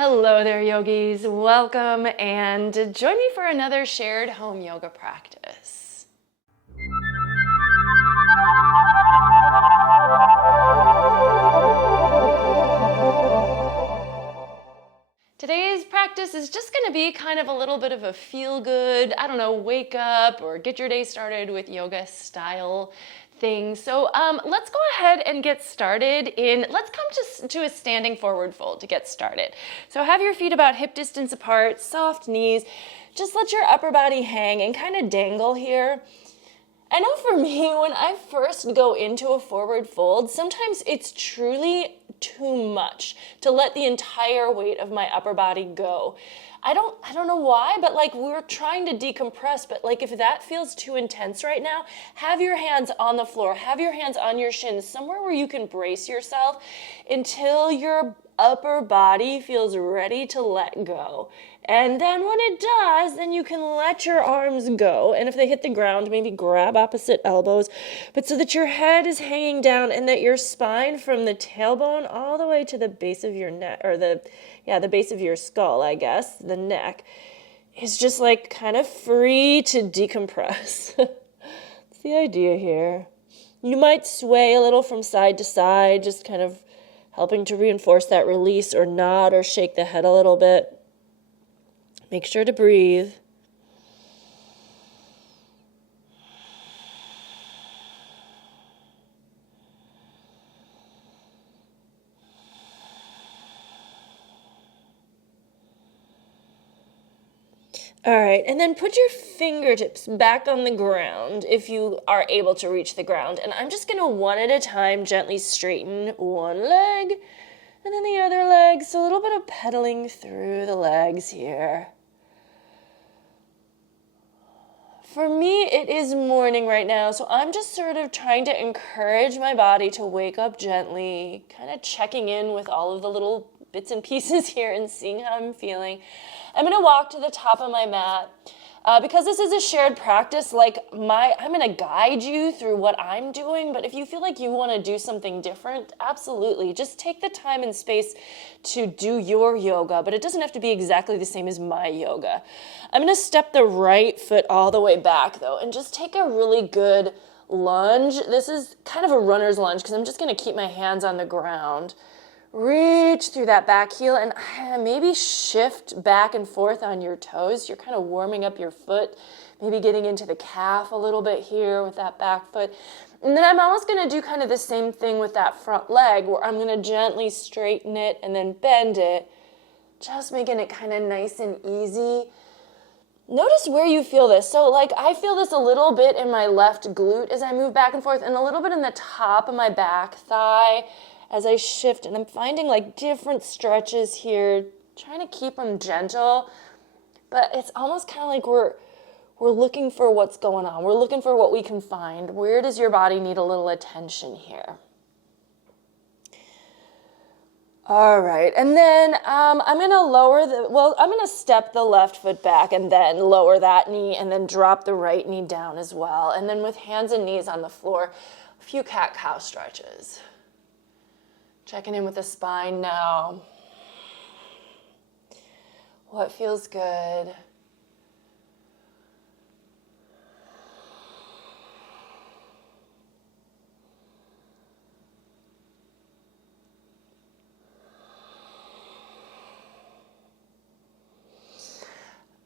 Hello there, yogis. Welcome and join me for another shared home yoga practice. Today's practice is just going to be kind of a little bit of a feel-good, wake up or get your day started with yoga style thing. So let's go ahead and get started let's come to a standing forward fold to get started. So have your feet about hip distance apart, soft knees. Just let your upper body hang and kind of dangle here. I know for me, when I first go into a forward fold, sometimes it's truly too much to let the entire weight of my upper body go. I don't know why, but we're trying to decompress, but if that feels too intense right now, have your hands on the floor, have your hands on your shins, somewhere where you can brace yourself until your upper body feels ready to let go. And then when it does, then you can let your arms go. And if they hit the ground, maybe grab opposite elbows, but so that your head is hanging down and that your spine from the tailbone all the way to the base of your neck, or the base of your skull, I guess, the neck, is just kind of free to decompress. That's the idea here. You might sway a little from side to side, just kind of helping to reinforce that release, or nod or shake the head a little bit. Make sure to breathe. All right, and then put your fingertips back on the ground if you are able to reach the ground. And I'm just going to one at a time gently straighten one leg and then the other leg. So a little bit of pedaling through the legs here. For me, it is morning right now, so I'm just sort of trying to encourage my body to wake up gently, kind of checking in with all of the little bits and pieces here and seeing how I'm feeling. I'm going to walk to the top of my mat. Because this is a shared practice, I'm going to guide you through what I'm doing, but if you feel like you want to do something different, absolutely. Just take the time and space to do your yoga, but it doesn't have to be exactly the same as my yoga. I'm going to step the right foot all the way back, though, and just take a really good lunge. This is kind of a runner's lunge because I'm just going to keep my hands on the ground. Reach through that back heel and maybe shift back and forth on your toes. You're kind of warming up your foot, maybe getting into the calf a little bit here with that back foot. And then I'm almost going to do kind of the same thing with that front leg, where I'm going to gently straighten it and then bend it, just making it kind of nice and easy. Notice where you feel this. So I feel this a little bit in my left glute as I move back and forth, and a little bit in the top of my back thigh as I shift, and I'm finding different stretches here, trying to keep them gentle, but it's almost kind of we're looking for what's going on. We're looking for what we can find. Where does your body need a little attention here? All right, and then I'm going to step the left foot back and then lower that knee and then drop the right knee down as well. And then with hands and knees on the floor, a few cat-cow stretches. Checking in with the spine now. What feels good?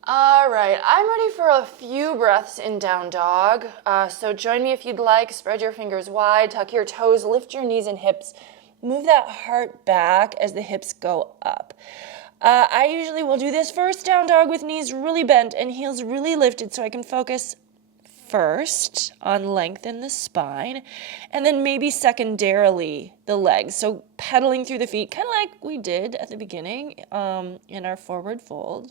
All right, I'm ready for a few breaths in down dog. So join me if you'd like. Spread your fingers wide, tuck your toes, lift your knees and hips. Move that heart back as the hips go up. I usually will do this first down dog with knees really bent and heels really lifted, so I can focus first on lengthen the spine, and then maybe secondarily the legs. So pedaling through the feet, kind of like we did at the beginning in our forward fold.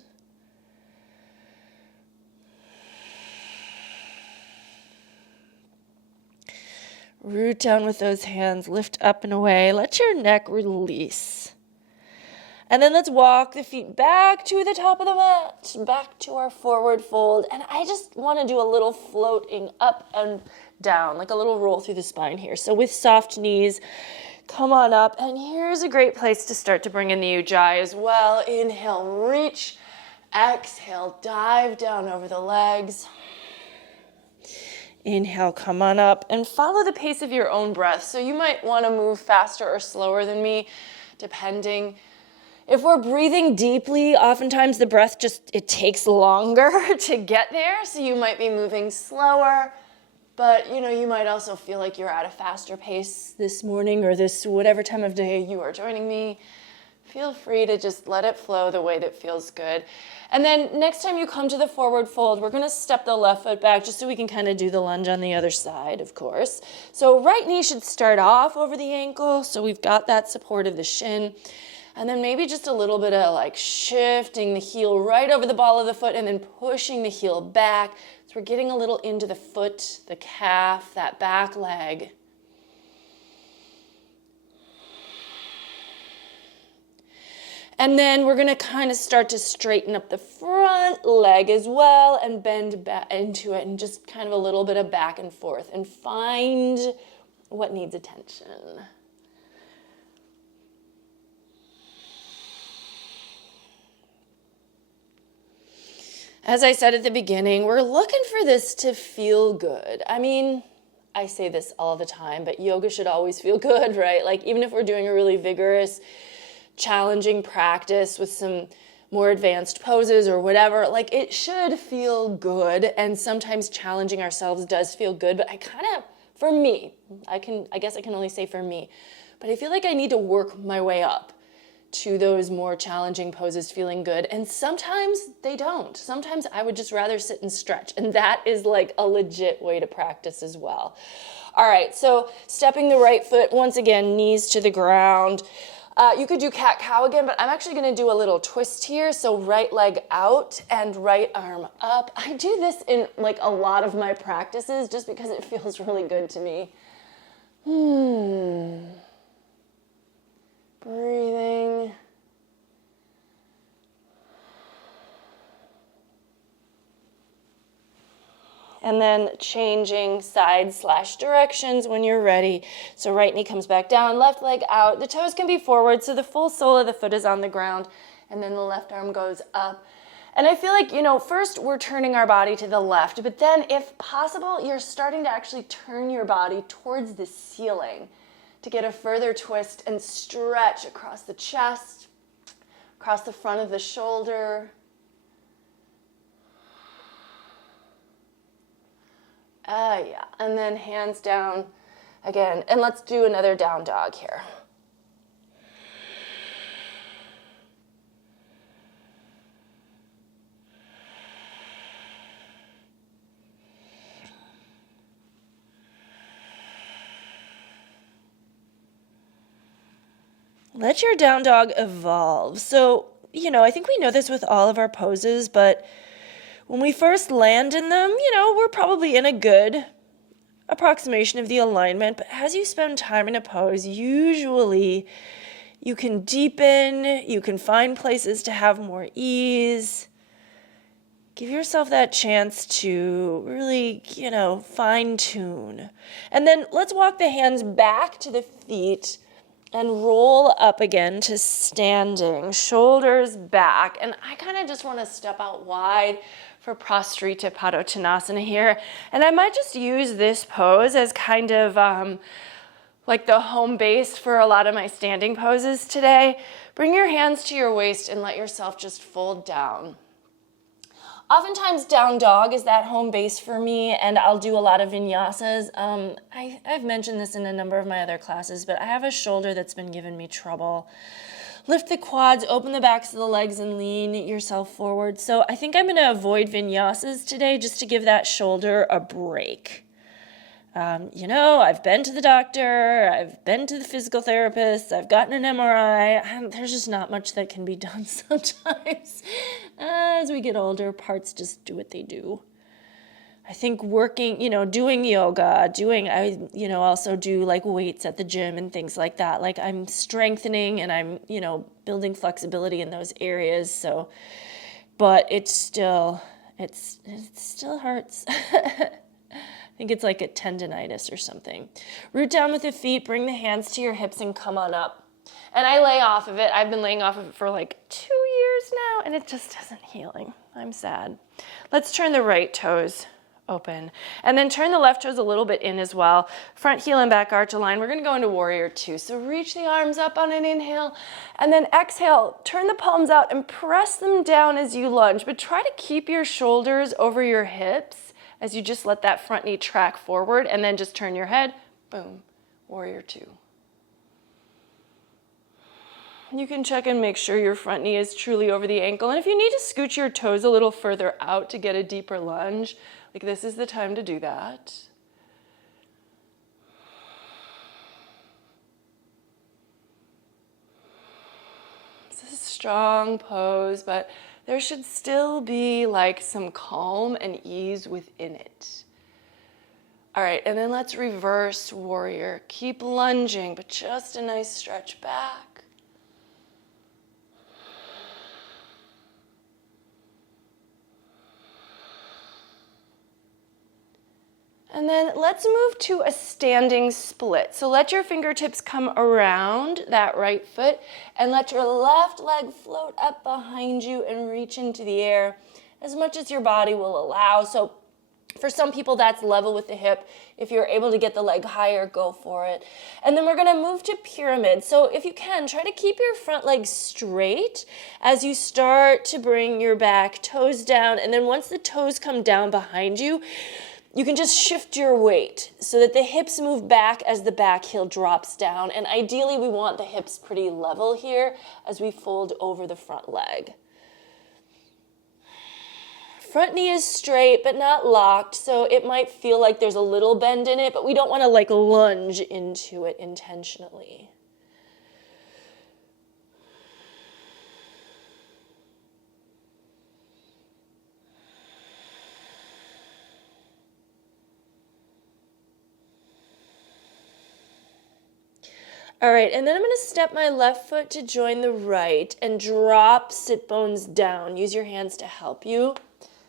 Root down with those hands, lift up and away. Let your neck release. And then let's walk the feet back to the top of the mat, back to our forward fold. And I just want to do a little floating up and down, like a little roll through the spine here. So with soft knees, come on up. And here's a great place to start to bring in the ujjayi as well. Inhale, reach. Exhale, dive down over the legs. Inhale, come on up and follow the pace of your own breath. So you might want to move faster or slower than me, depending. If we're breathing deeply, oftentimes the breath it takes longer to get there. So you might be moving slower, but you might also feel like you're at a faster pace this morning or this whatever time of day you are joining me. Feel free to just let it flow the way that feels good. And then next time you come to the forward fold, we're going to step the left foot back just so we can kind of do the lunge on the other side, of course. So right knee should start off over the ankle. So we've got that support of the shin. And then maybe just a little bit of like shifting the heel right over the ball of the foot and then pushing the heel back. So we're getting a little into the foot, the calf, that back leg. And then we're going to kind of start to straighten up the front leg as well and bend back into it and just kind of a little bit of back and forth and find what needs attention. As I said at the beginning, we're looking for this to feel good. I mean, I say this all the time, but yoga should always feel good, right? Like even if we're doing a really vigorous, challenging practice with some more advanced poses or whatever, like it should feel good. And sometimes challenging ourselves does feel good, but for me, I guess I can only say for me, but I feel like I need to work my way up to those more challenging poses feeling good. And sometimes they don't. Sometimes I would just rather sit and stretch. And that is like a legit way to practice as well. All right, so stepping the right foot, once again, knees to the ground. You could do cat-cow again, but I'm actually going to do a little twist here. So right leg out and right arm up. I do this in like a lot of my practices just because it feels really good to me. Breathing. And then changing side/directions when you're ready. So right knee comes back down, left leg out. The toes can be forward, so the full sole of the foot is on the ground. And then the left arm goes up. And I feel like, first we're turning our body to the left, but then if possible, you're starting to actually turn your body towards the ceiling to get a further twist and stretch across the chest, across the front of the shoulder. Yeah, and then hands down again. And let's do another down dog here. Let your down dog evolve. So, I think we know this with all of our poses, but when we first land in them, we're probably in a good approximation of the alignment. But as you spend time in a pose, usually you can deepen, you can find places to have more ease. Give yourself that chance to really, fine tune. And then let's walk the hands back to the feet and roll up again to standing, shoulders back. And I kind of just want to step out wide for Prastrita Padottanasana here. And I might just use this pose as kind of like the home base for a lot of my standing poses today. Bring your hands to your waist and let yourself just fold down. Oftentimes down dog is that home base for me, and I'll do a lot of vinyasas. I've mentioned this in a number of my other classes, but I have a shoulder that's been giving me trouble. Lift the quads, open the backs of the legs, and lean yourself forward. So I think I'm going to avoid vinyasas today just to give that shoulder a break. I've been to the doctor, I've been to the physical therapist, I've gotten an MRI. There's just not much that can be done sometimes. As we get older, parts just do what they do. I think working, doing yoga, I also do like weights at the gym and things like that. Like I'm strengthening and I'm, building flexibility in those areas. So, but it still hurts. I think it's like a tendonitis or something. Root down with the feet, bring the hands to your hips and come on up. And I lay off of it. I've been laying off of it for like 2 years now, and it just isn't healing. I'm sad. Let's turn the right toes open. And then turn the left toes a little bit in as well. Front heel and back arch align. We're gonna go into warrior two. So reach the arms up on an inhale, and then exhale, turn the palms out and press them down as you lunge. But try to keep your shoulders over your hips as you just let that front knee track forward, and then just turn your head, boom, warrior two. You can check and make sure your front knee is truly over the ankle. And if you need to scoot your toes a little further out to get a deeper lunge, like this is the time to do that. This is a strong pose, but there should still be like some calm and ease within it. All right, and then let's reverse warrior. Keep lunging, but just a nice stretch back. And then let's move to a standing split. So let your fingertips come around that right foot and let your left leg float up behind you and reach into the air as much as your body will allow. So for some people, that's level with the hip. If you're able to get the leg higher, go for it. And then we're gonna move to pyramid. So if you can, try to keep your front leg straight as you start to bring your back toes down. And then once the toes come down behind you, you can just shift your weight so that the hips move back as the back heel drops down. And ideally, we want the hips pretty level here as we fold over the front leg. Front knee is straight, but not locked, so it might feel like there's a little bend in it, but we don't want to like lunge into it intentionally. All right, and then I'm gonna step my left foot to join the right and drop sit bones down. Use your hands to help you.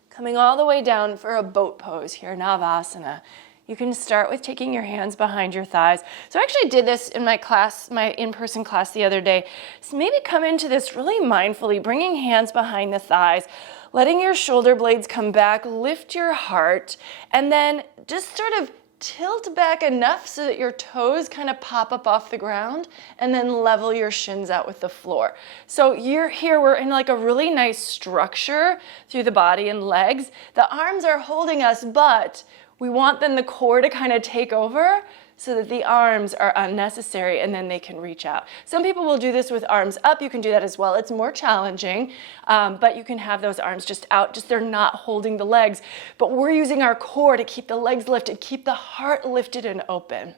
Coming all the way down for a boat pose here, Navasana. You can start with taking your hands behind your thighs. So I actually did this in my class, my in-person class the other day. So maybe come into this really mindfully, bringing hands behind the thighs, letting your shoulder blades come back, lift your heart, and then just sort of tilt back enough so that your toes kind of pop up off the ground, and then level your shins out with the floor. So you're here, we're in like a really nice structure through the body and legs. The arms are holding us, but we want then the core to kind of take over so that the arms are unnecessary and then they can reach out. Some people will do this with arms up. You can do that as well. It's more challenging, but you can have those arms just out, just they're not holding the legs. But we're using our core to keep the legs lifted, keep the heart lifted and open.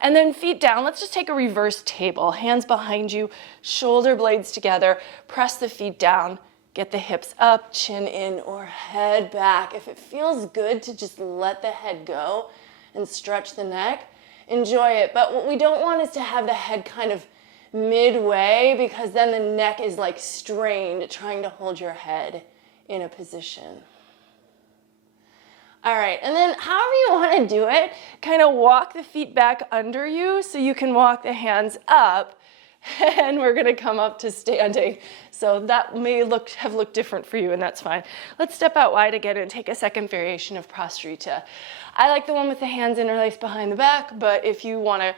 And then feet down. Let's just take a reverse table. Hands behind you, shoulder blades together. Press the feet down. Get the hips up, chin in, or head back. If it feels good to just let the head go and stretch the neck, enjoy it. But what we don't want is to have the head kind of midway, because then the neck is like strained trying to hold your head in a position. All right, and then however you want to do it, kind of walk the feet back under you so you can walk the hands up, and we're gonna come up to standing. So that may have looked different for you, and that's fine. Let's step out wide again and take a second variation of Prastrita. I like the one with the hands interlaced behind the back, but if you wanna,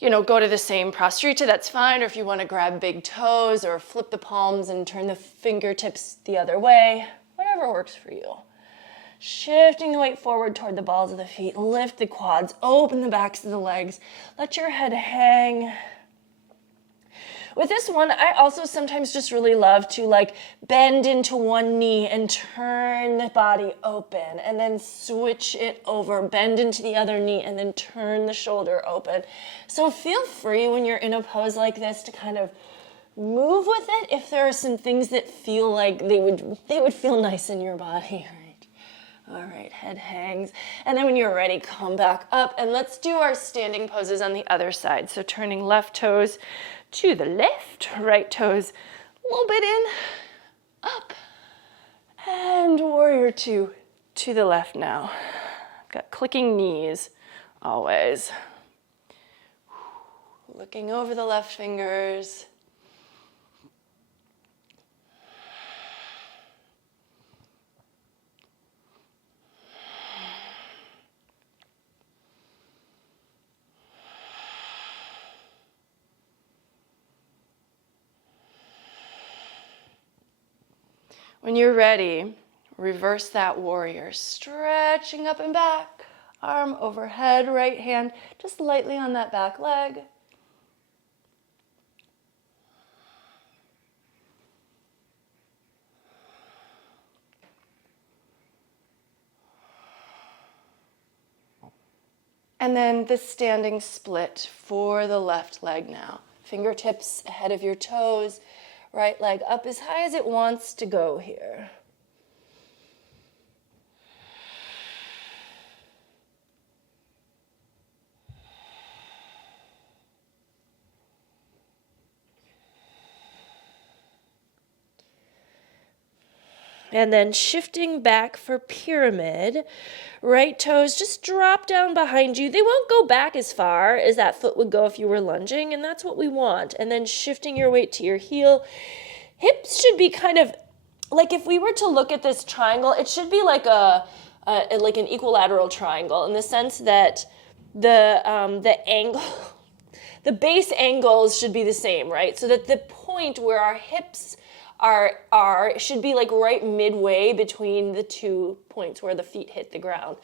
go to the same Prastrita, that's fine. Or if you wanna grab big toes or flip the palms and turn the fingertips the other way, whatever works for you. Shifting the weight forward toward the balls of the feet, lift the quads, open the backs of the legs, let your head hang. With this one, I also sometimes just really love to bend into one knee and turn the body open, and then switch it over, bend into the other knee and then turn the shoulder open. So feel free when you're in a pose like this to kind of move with it if there are some things that feel like they would feel nice in your body, right? All right, head hangs. And then when you're ready, come back up and let's do our standing poses on the other side. So turning left toes to the left, right toes a little bit in, up, and warrior two to the left now. Got clicking knees, always. Looking over the left fingers. When you're ready, reverse that warrior, stretching up and back, arm overhead, right hand just lightly on that back leg. And then the standing split for the left leg now. Fingertips ahead of your toes, right leg up as high as it wants to go here. And then shifting back for pyramid, right toes just drop down behind you. They won't go back as far as that foot would go if you were lunging, and that's what we want. And then shifting your weight to your heel. Hips should be kind of, like if we were to look at this triangle, it should be like like an equilateral triangle in the sense that the angle, the base angles should be the same, right? So that the point where our hips are should be like right midway between the 2 points where the feet hit the ground.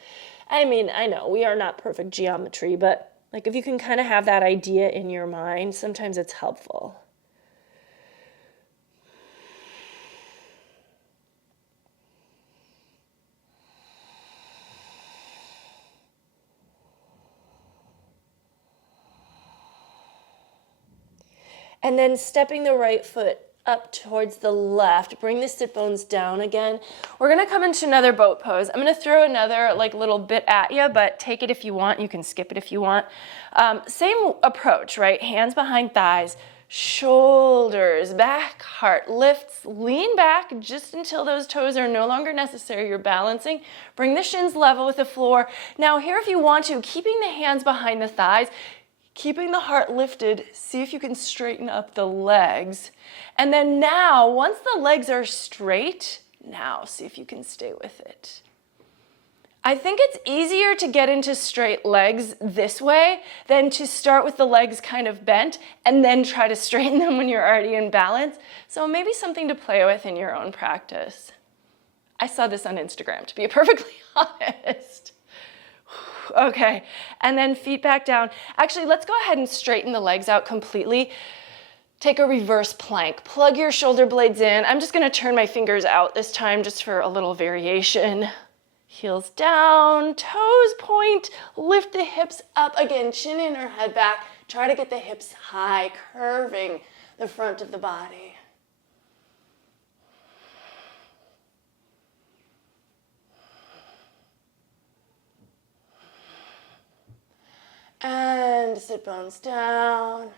I mean, I know we are not perfect geometry, but like if you can kind of have that idea in your mind, sometimes it's helpful. And then stepping the right foot up towards the left. Bring the sit bones down again. We're gonna come into another boat pose. I'm gonna throw another like little bit at you, but take it if you want. You can skip it if you want. Same approach, right? Hands behind thighs, shoulders back, heart lifts, lean back just until those toes are no longer necessary. You're balancing. Bring the shins level with the floor. Now here, if you want to, keeping the hands behind the thighs, keeping the heart lifted, see if you can straighten up the legs. And then now, once the legs are straight, now see if you can stay with it. I think it's easier to get into straight legs this way than to start with the legs kind of bent and then try to straighten them when you're already in balance. So maybe something to play with in your own practice. I saw this on Instagram, to be perfectly honest. Okay, and then feet back down. Actually, let's go ahead and straighten the legs out completely. Take a reverse plank. Plug your shoulder blades in. I'm just gonna turn my fingers out this time just for a little variation. Heels down, toes point, lift the hips up again, chin in or head back. Try to get the hips high, curving the front of the body. And sit bones down.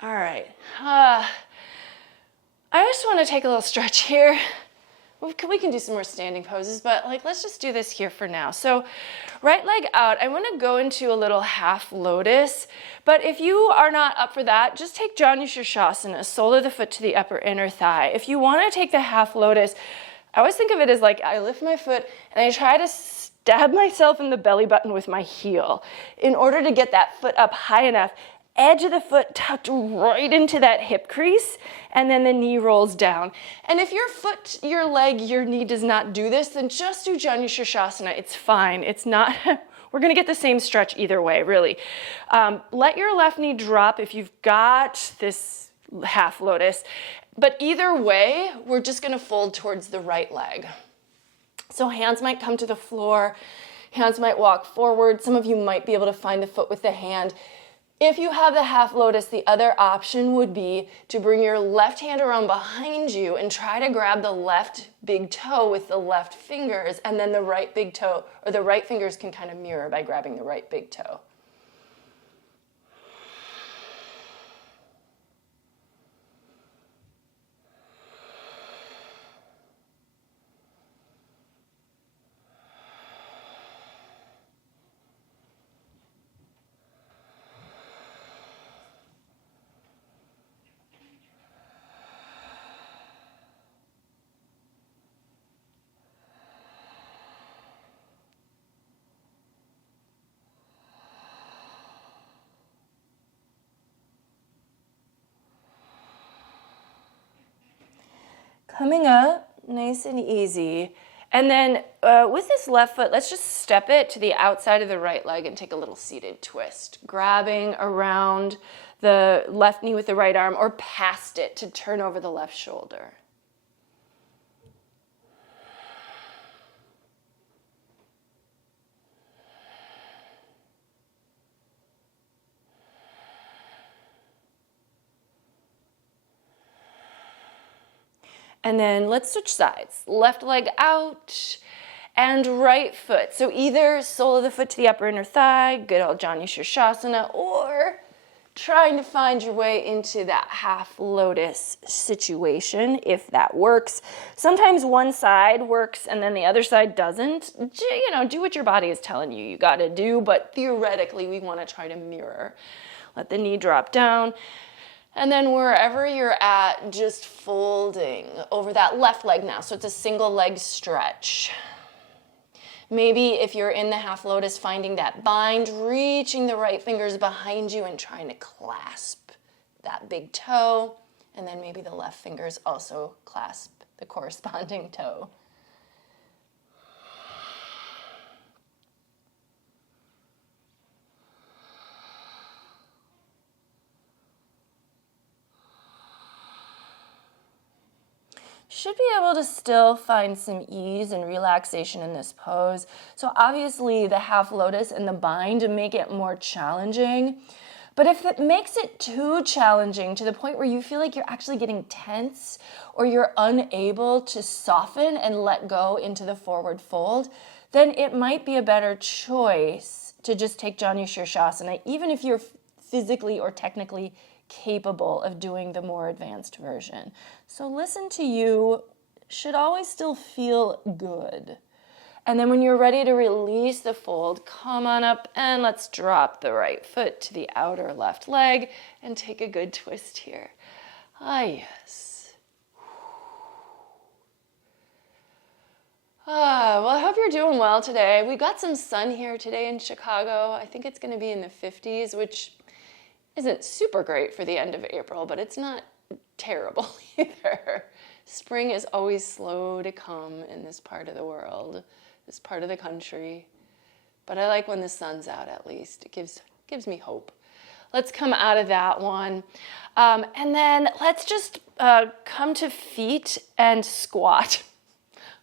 All right. I just want to take a little stretch here. We can do some more standing poses, but let's just do this here for now. So right leg out, I want to go into a little half lotus, but if you are not up for that, just take Janu Shirshasana, sole of the foot to the upper inner thigh. If you want to take the half lotus, I always think of it as like I lift my foot and I try to stab myself in the belly button with my heel in order to get that foot up high enough, edge of the foot tucked right into that hip crease, and then the knee rolls down. And if your foot, your leg, your knee does not do this, then just do Janu Shirshasana. It's fine. It's not, we're gonna get the same stretch either way, really. Let your left knee drop if you've got this half lotus, but either way, we're just gonna fold towards the right leg. So hands might come to the floor, hands might walk forward. Some of you might be able to find the foot with the hand. If you have the half lotus, the other option would be to bring your left hand around behind you and try to grab the left big toe with the left fingers, and then the right big toe, or the right fingers can kind of mirror by grabbing the right big toe. Coming up, nice and easy. And then with this left foot, let's just step it to the outside of the right leg and take a little seated twist. Grabbing around the left knee with the right arm or past it to turn over the left shoulder. And then let's switch sides. Left leg out and right foot. So either sole of the foot to the upper inner thigh, good old Janu Shirshasana, or trying to find your way into that half lotus situation, if that works. Sometimes one side works and then the other side doesn't. You know, do what your body is telling you got to do, but theoretically we want to try to mirror. Let the knee drop down. And then wherever you're at, just folding over that left leg now. So it's a single leg stretch. Maybe if you're in the half lotus, finding that bind, reaching the right fingers behind you and trying to clasp that big toe. And then maybe the left fingers also clasp the corresponding toe. Should be able to still find some ease and relaxation in this pose. So obviously the half lotus and the bind make it more challenging. But if it makes it too challenging to the point where you feel like you're actually getting tense or you're unable to soften and let go into the forward fold, then it might be a better choice to just take Janu Shirshasana, even if you're physically or technically capable of doing the more advanced version. So listen to you, should always still feel good. And then when you're ready to release the fold, come on up and let's drop the right foot to the outer left leg and take a good twist here. Ah, yes. Well, I hope you're doing well today. We got some sun here today in Chicago. I think it's going to be in the 50s, which isn't super great for the end of April, but it's not terrible either. Spring is always slow to come in this part of the world, this part of the country. But I like when the sun's out at least. It gives me hope. Let's come out of that one. And then let's just come to feet and squat.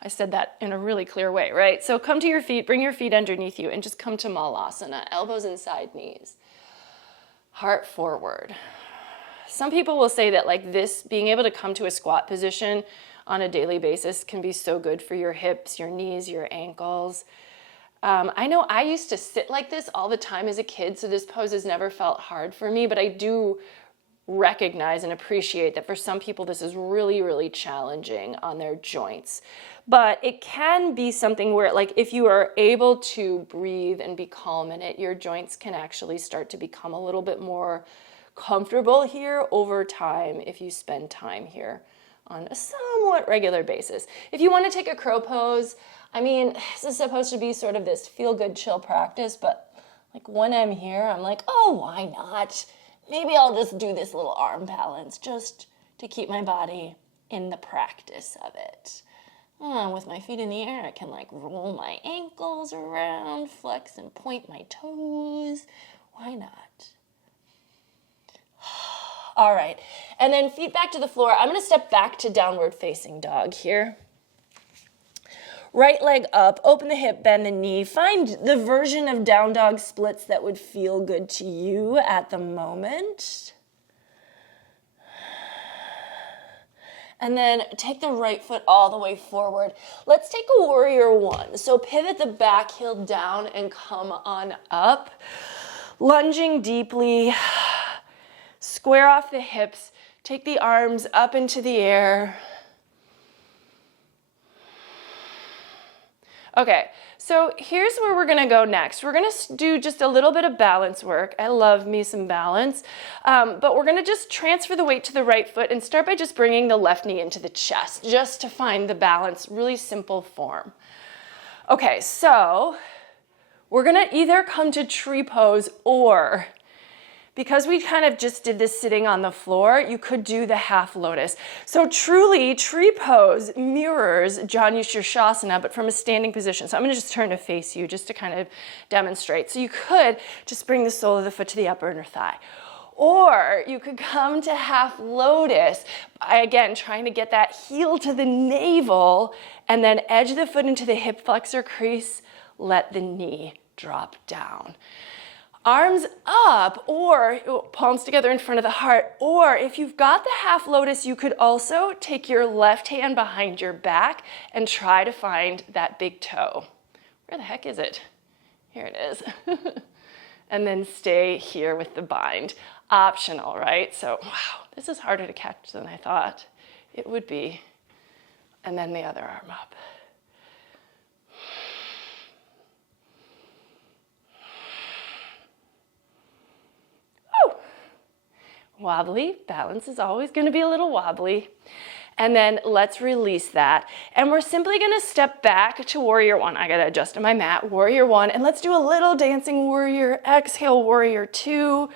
I said that in a really clear way, right? So come to your feet, bring your feet underneath you, and just come to Malasana, elbows inside knees. Heart forward. Some people will say that like this, being able to come to a squat position on a daily basis can be so good for your hips, your knees, your ankles. I know I used to sit like this all the time as a kid, so this pose has never felt hard for me, but I do recognize and appreciate that for some people this is really, really challenging on their joints. But it can be something where, like, if you are able to breathe and be calm in it, your joints can actually start to become a little bit more comfortable here over time if you spend time here on a somewhat regular basis. If you want to take a crow pose, I mean, this is supposed to be sort of this feel-good, chill practice, but like when I'm here, I'm like, oh, why not? Maybe I'll just do this little arm balance just to keep my body in the practice of it. With my feet in the air, I can like roll my ankles around, flex and point my toes. Why not? All right, and then feet back to the floor. I'm gonna step back to downward facing dog here. Right leg up, open the hip, bend the knee. Find the version of down dog splits that would feel good to you at the moment. And then take the right foot all the way forward. Let's take a warrior one. So pivot the back heel down and come on up. Lunging deeply. Square off the hips. Take the arms up into the air. Okay, so here's where we're gonna go next. We're gonna do just a little bit of balance work. I love me some balance. But we're gonna just transfer the weight to the right foot and start by just bringing the left knee into the chest, just to find the balance, really simple form. Okay, so we're gonna either come to tree pose or because we kind of just did this sitting on the floor, you could do the half lotus. So truly, tree pose mirrors Janu Shirshasana, but from a standing position. So I'm gonna just turn to face you just to kind of demonstrate. So you could just bring the sole of the foot to the upper inner thigh. Or you could come to half lotus, by, again, trying to get that heel to the navel, and then edge the foot into the hip flexor crease, let the knee drop down. Arms up, or palms together in front of the heart, or if you've got the half lotus, you could also take your left hand behind your back and try to find that big toe. Where the heck is it? Here it is. And then stay here with the bind. Optional, right? So, wow, this is harder to catch than I thought it would be. And then the other arm up. Wobbly, balance is always going to be a little wobbly. And then let's release that. And we're simply going to step back to warrior one. I got to adjust on my mat, warrior one. And let's do a little dancing warrior. Exhale, warrior two.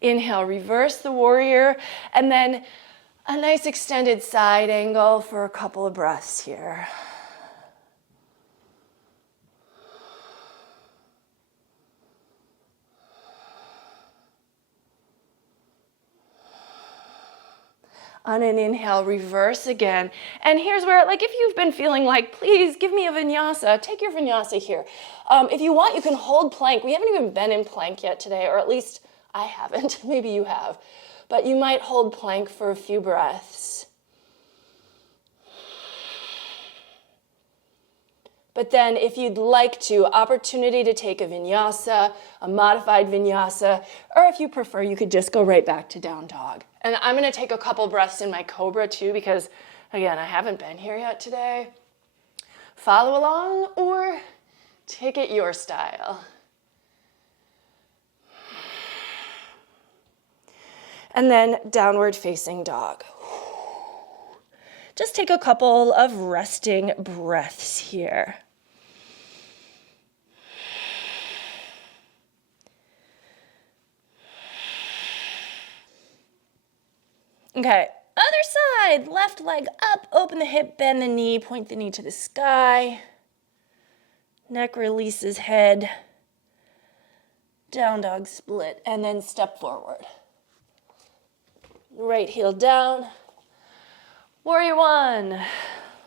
Inhale, reverse the warrior. And then a nice extended side angle for a couple of breaths here. On an inhale, reverse again. And here's where, like, if you've been feeling like, please give me a vinyasa, take your vinyasa here. If you want, you can hold plank. We haven't even been in plank yet today, or at least I haven't. Maybe you have. But you might hold plank for a few breaths. But then if you'd like to, opportunity to take a vinyasa, a modified vinyasa, or if you prefer, you could just go right back to down dog. And I'm gonna take a couple breaths in my cobra too, because again, I haven't been here yet today. Follow along or take it your style. And then downward facing dog. Just take a couple of resting breaths here. Okay, other side, left leg up, open the hip, bend the knee, point the knee to the sky. Neck releases head. Down dog split, and then step forward. Right heel down. Warrior one.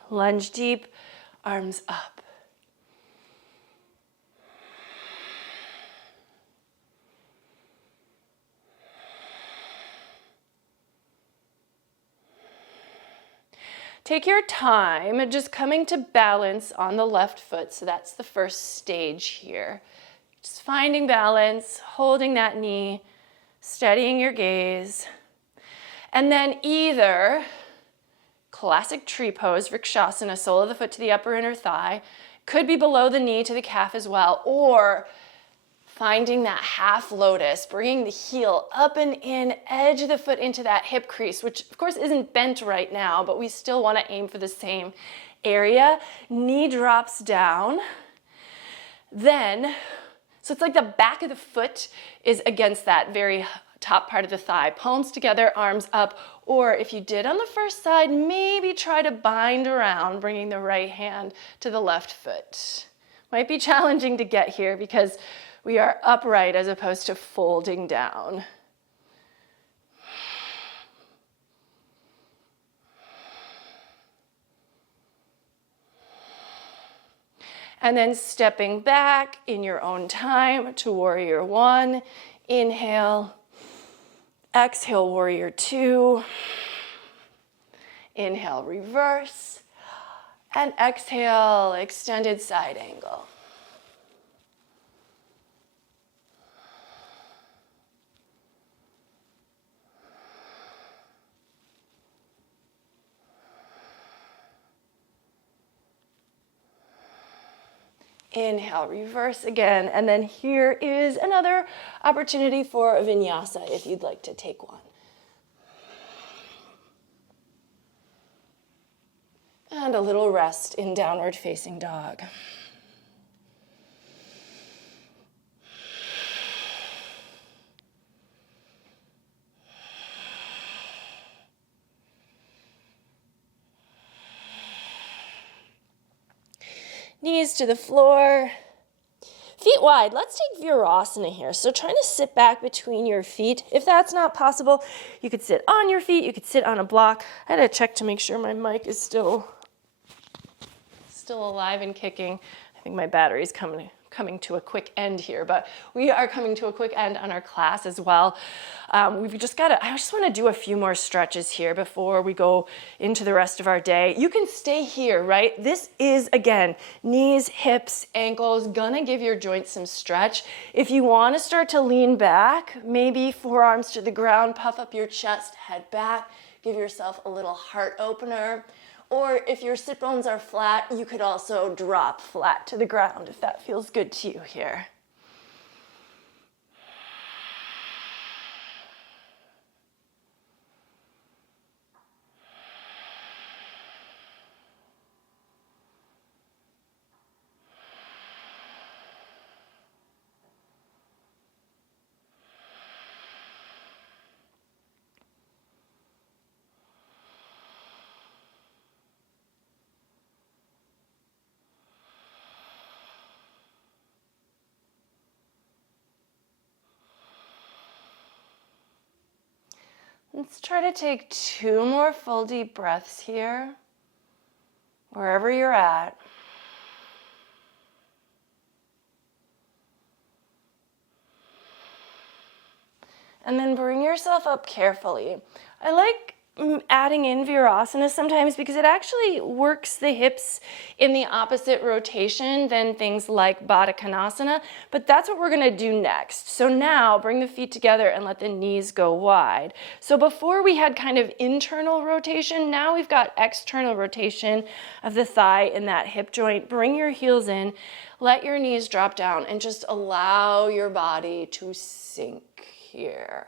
Lunge deep, arms up. Take your time, just coming to balance on the left foot. So that's the first stage here. Just finding balance, holding that knee, steadying your gaze. And then either classic tree pose, Vrikshasana, sole of the foot to the upper inner thigh, could be below the knee to the calf as well, or finding that half lotus, bringing the heel up and in, edge of the foot into that hip crease, which of course isn't bent right now, but we still want to aim for the same area. Knee drops down. Then, so it's like the back of the foot is against that very top part of the thigh. Palms together, arms up. Or if you did on the first side, maybe try to bind around, bringing the right hand to the left foot. Might be challenging to get here because we are upright as opposed to folding down. And then stepping back in your own time to warrior one. Inhale. Exhale, warrior two. Inhale, reverse. And exhale, extended side angle. Inhale, reverse again, and then here is another opportunity for a vinyasa if you'd like to take one. And a little rest in downward facing dog. . Knees to the floor. Feet wide. Let's take Virasana here. So trying to sit back between your feet. If that's not possible, you could sit on your feet. You could sit on a block. I had to check to make sure my mic is still alive and kicking. I think my battery's coming to a quick end here, but we are coming to a quick end on our class as well. I just want to do a few more stretches here before we go into the rest of our day. You can stay here, right? This is, again, knees, hips, ankles, gonna give your joints some stretch. If you want to start to lean back, maybe forearms to the ground, puff up your chest, head back, give yourself a little heart opener. Or if your sit bones are flat, you could also drop flat to the ground if that feels good to you here. Let's try to take 2 more full deep breaths here, wherever you're at. And then bring yourself up carefully. I like adding in Virasana sometimes because it actually works the hips in the opposite rotation than things like Baddha Konasana, but that's what we're gonna do next. So now bring the feet together and let the knees go wide. So before we had kind of internal rotation, now we've got external rotation of the thigh in that hip joint. Bring your heels in, let your knees drop down, and just allow your body to sink here.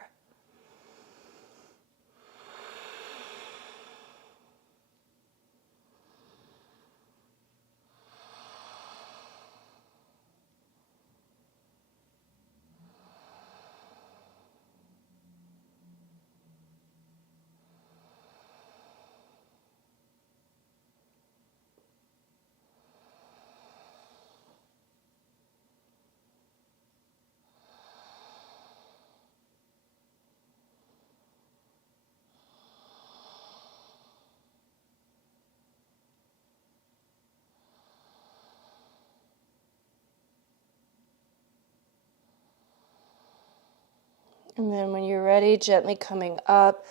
And then when you're ready, gently coming up.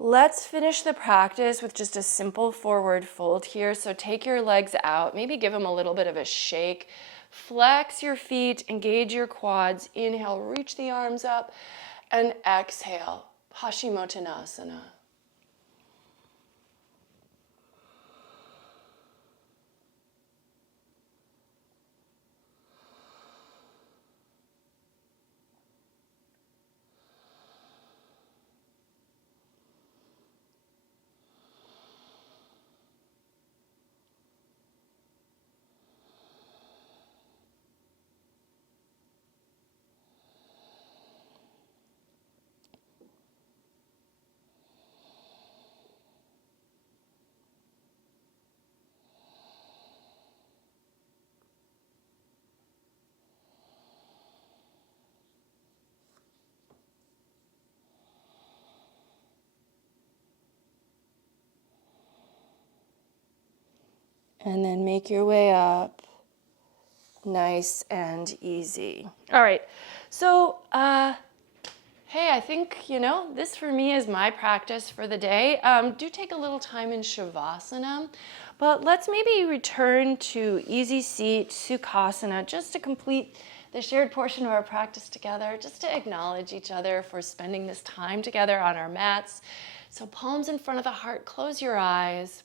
Let's finish the practice with just a simple forward fold here. So take your legs out, maybe give them a little bit of a shake. Flex your feet, engage your quads. Inhale, reach the arms up, and exhale, Paschimottanasana. And then make your way up, nice and easy. All right, so, hey, I think, this for me is my practice for the day. Do take a little time in Shavasana, but let's maybe return to easy seat, Sukhasana, just to complete the shared portion of our practice together, just to acknowledge each other for spending this time together on our mats. So palms in front of the heart, close your eyes.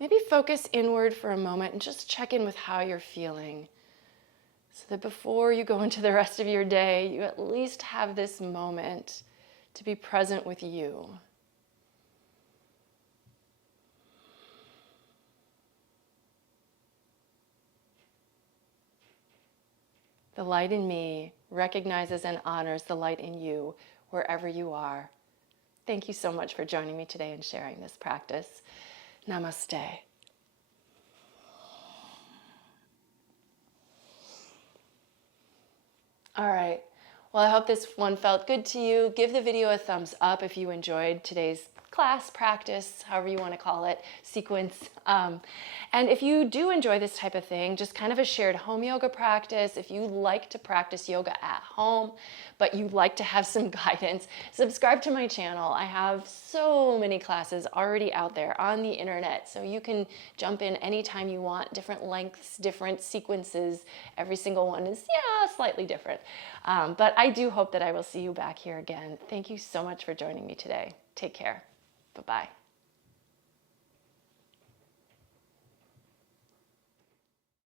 Maybe focus inward for a moment and just check in with how you're feeling so that before you go into the rest of your day, you at least have this moment to be present with you. The light in me recognizes and honors the light in you wherever you are. Thank you so much for joining me today and sharing this practice. Namaste. All right. Well, I hope this one felt good to you. Give the video a thumbs up if you enjoyed today's class, practice, however you want to call it, sequence. And if you do enjoy this type of thing, just kind of a shared home yoga practice, if you like to practice yoga at home, but you like to have some guidance, subscribe to my channel. I have so many classes already out there on the internet, so you can jump in anytime you want, different lengths, different sequences. Every single one is, slightly different. But I do hope that I will see you back here again. Thank you so much for joining me today. Take care. Bye-bye.